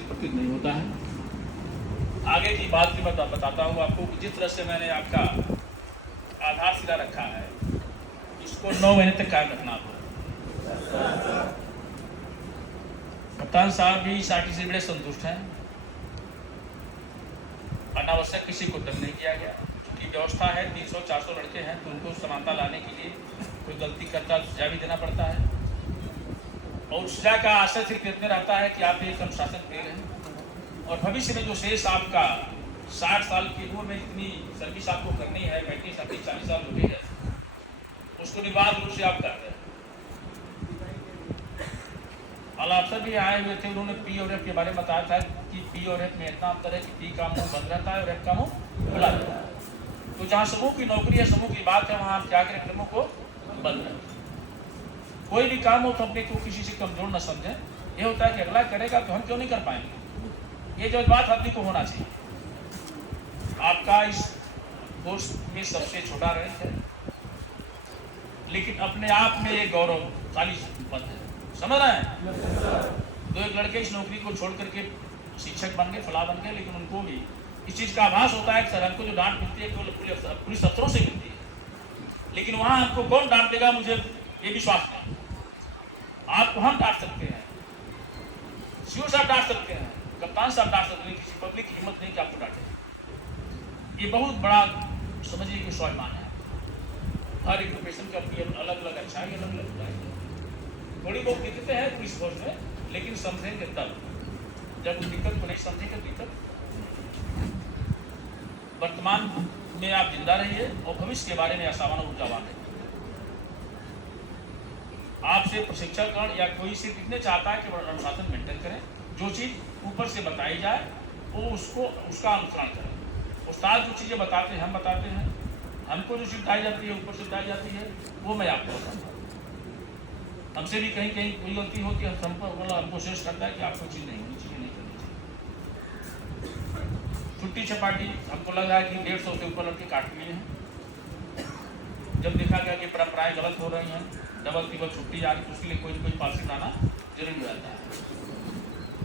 से प्रतीत नहीं होता है। आगे की बात की बताता हूँ आपको। जिस तरह से मैंने आपका आधारशिला रखा है, इसको 9 महीने तक कायम रखना होगा। कप्तान साहब भी इस आर्टिस्ट से बड़े संतुष्ट हैं। अनावश्यक किसी को तंग नहीं किया गया, क्योंकि व्यवस्था है 300-400 लड़के हैं, तो उनको समानता लाने के लिए कोई गलती करता है तो सजा भी देना पड़ता है। और सजा का आशय सिर्फ इतने रहता है कि आप एक अनुशासन प्रिय रहें, और भविष्य में जो शेष आपका 60 साल की उम्र में इतनी सर्विस आपको करनी है, 35-40 साल हो गई है, उसको निर्बाध रूप से आप कर रहे हैं। अल अफसर भी आए हुए थे, उन्होंने पी और एफ के बारे में बताया था कि पी और एफ में इतना अंतर है कि पी का मुंह बंद रहता है और एफ का मुंह खुला रहता है। तो जहाँ समूह की नौकरी है, समूह की बात है, वहाँ आप क्या करें, मुंह को बंद रखें। कोई भी काम हो तो अपने को किसी से कमजोर न समझें। ये होता है कि अगला करेगा तो हम क्यों नहीं कर पाएंगे, ये जो बात आदमी को होना चाहिए। आपका इस कोर्स में सबसे छोटा रैंक है, लेकिन अपने आप में एक गौरवशाली पद है, समझ रहे हैं। दो एक लड़के इस नौकरी को छोड़ करके शिक्षक बन गए, फला बन गए, लेकिन उनको भी इस चीज का आभास होता है कि सर हमको जो डांट मिलती है केवल पुलिस अफसरों से मिलती है, लेकिन वहां हमको कौन डांट देगा मुझे ये विश्वास नहीं। आपको हम डांट सकते हैं, सीओ साहब डांट सकते हैं, कप्तान साहब डांट सकते हैं, किसी पब्लिक की हिम्मत नहीं कि आपको डांटे। ये बहुत बड़ा समझिए कि स्वाभिमान है। हर एक प्रोफेशन की अपनी अलग अलग अच्छाई, अलग अलग बुराई है। थोड़ी बहुत दिक्कतें हैं पुलिस फोर्स में, लेकिन समझेंगे तब, जब उस दिक्कत को नहीं समझेंगे दिक्कत। वर्तमान में आप जिंदा रहिए और भविष्य के बारे में आशावान ऊर्जावान रहिए। आपसे प्रशिक्षण या कोई सिर्फ इतने चाहता है कि अनुशासन मेंटेन करें, जो चीज ऊपर से बताई जाए वो उसका अनुसरण करें। उस्ताद जो चीजें बताते हैं हम बताते हैं, हमको जो चीज बताई जाती है ऊपर से बताई जाती है वो मैं आपको बताता हूँ। हमसे भी कहीं कहीं कोई गलती होती है, हम कोशिश करता है कि आपको चीज नहीं होनी चाहिए, नहीं करनी चाहिए। छुट्टी छपाटी हमको लग रहा है कि 150 से ऊपर लड़के काट लिए हैं। जब देखा गया कि परंपराएं गलत हो रही हैं, डबल टिबल छुट्टी आ रही, तो उसके लिए कोई ना कोई पॉलिसी बनाना जरूरी रहता है।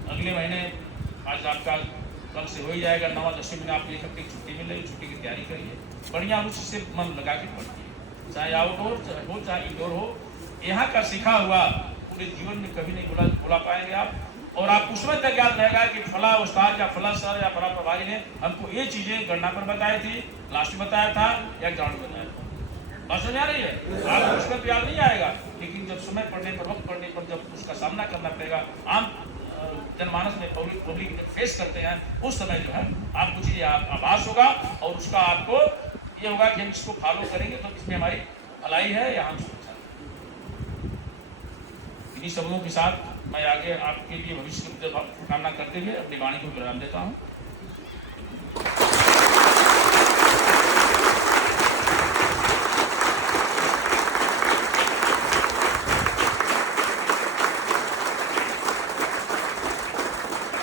अगले महीने आज आपका कल से हो ही जाएगा 9-10 महीने, आपको 1 हफ्ते की छुट्टी मिलेगी। छुट्टी की तैयारी करिए, बढ़िया रूप से मन लगा के पढ़िए, चाहे आउटडोर हो चाहे इंडोर हो। यहाँ का सीखा हुआ पूरे जीवन में कभी नहीं भुला पाएंगे आप, और आप उसमें तक याद रहेगा कि फला उस्ताद या फला सर या फला प्रभारी ने हमको ये चीजें गणना पर बताई थी, लास्ट में बताया था या ग्राउंड में बताया था। बात समझ आ रही है? आपको उसमें तो याद नहीं आएगा, लेकिन जब समय पढ़ने पर, वक्त पढ़ने पर जब उसका सामना करना पड़ेगा, आम जनमानस में पब्लिक फेस करते हैं, उस समय जो है आपको चीजें आभास होगा, और उसका आपको ये होगा कि हम इसको फॉलो करेंगे तो इसमें हमारी भलाई है या हम सुरक्षा। इन्हीं शब्दों के साथ मैं आगे आपके लिए भविष्य की कामना करते हुए अपनी वाणी को विराम देता हूँ।